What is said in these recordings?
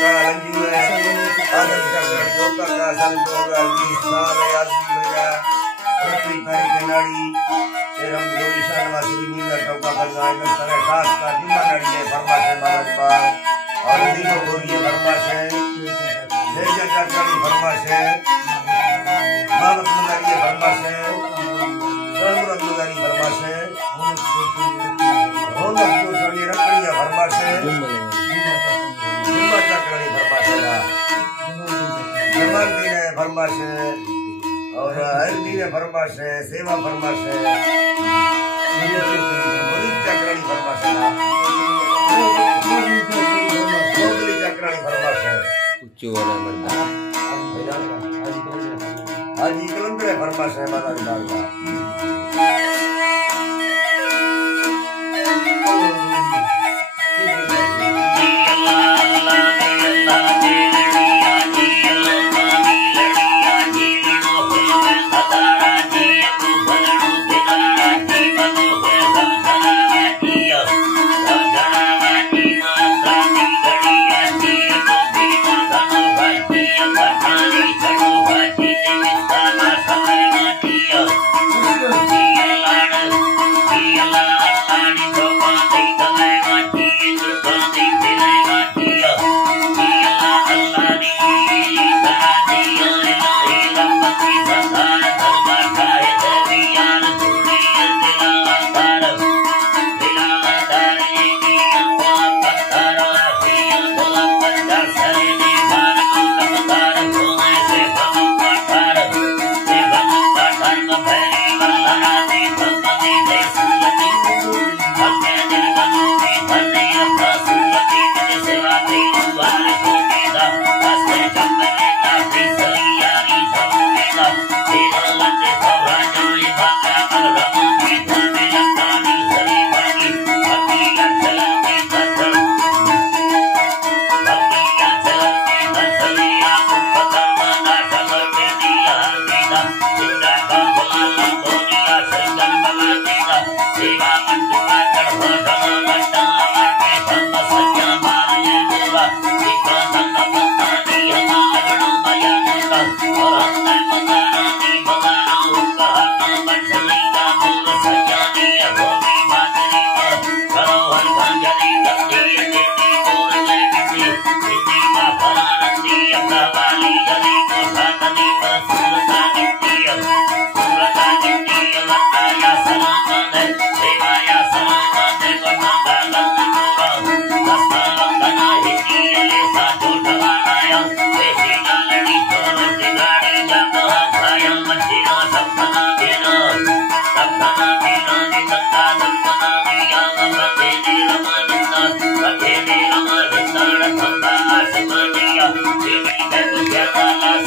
का लंजू है आदम चक्र योगा का संतोगा विस्तार आदि मेरा पृथ्वी पर कनाड़ी एवं गोविशाल वासुरी मीना टोका गंगा में तरह खास का जुम्मा नड़ी है फरमाश है महाराज बाग और दीनो गोरी फरमाश है जय जय चक्री फरमाश है मानव मुनारी फरमाश है सर्वरंग मुनारी फरमाश है होनक को चली रखड़िया फरमाश है जुम्मा चक्री फरमाश है जमन दिन है फरमाश है और हर दिन फरमाश है सेवा फरमाश है बड़ी चक्रानी फरमाश है गोगली चक्रानी फरमाश है उच्चो वाला मर्दा हाजी कलंदर फरमाश है माता विदाल का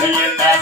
Thank you.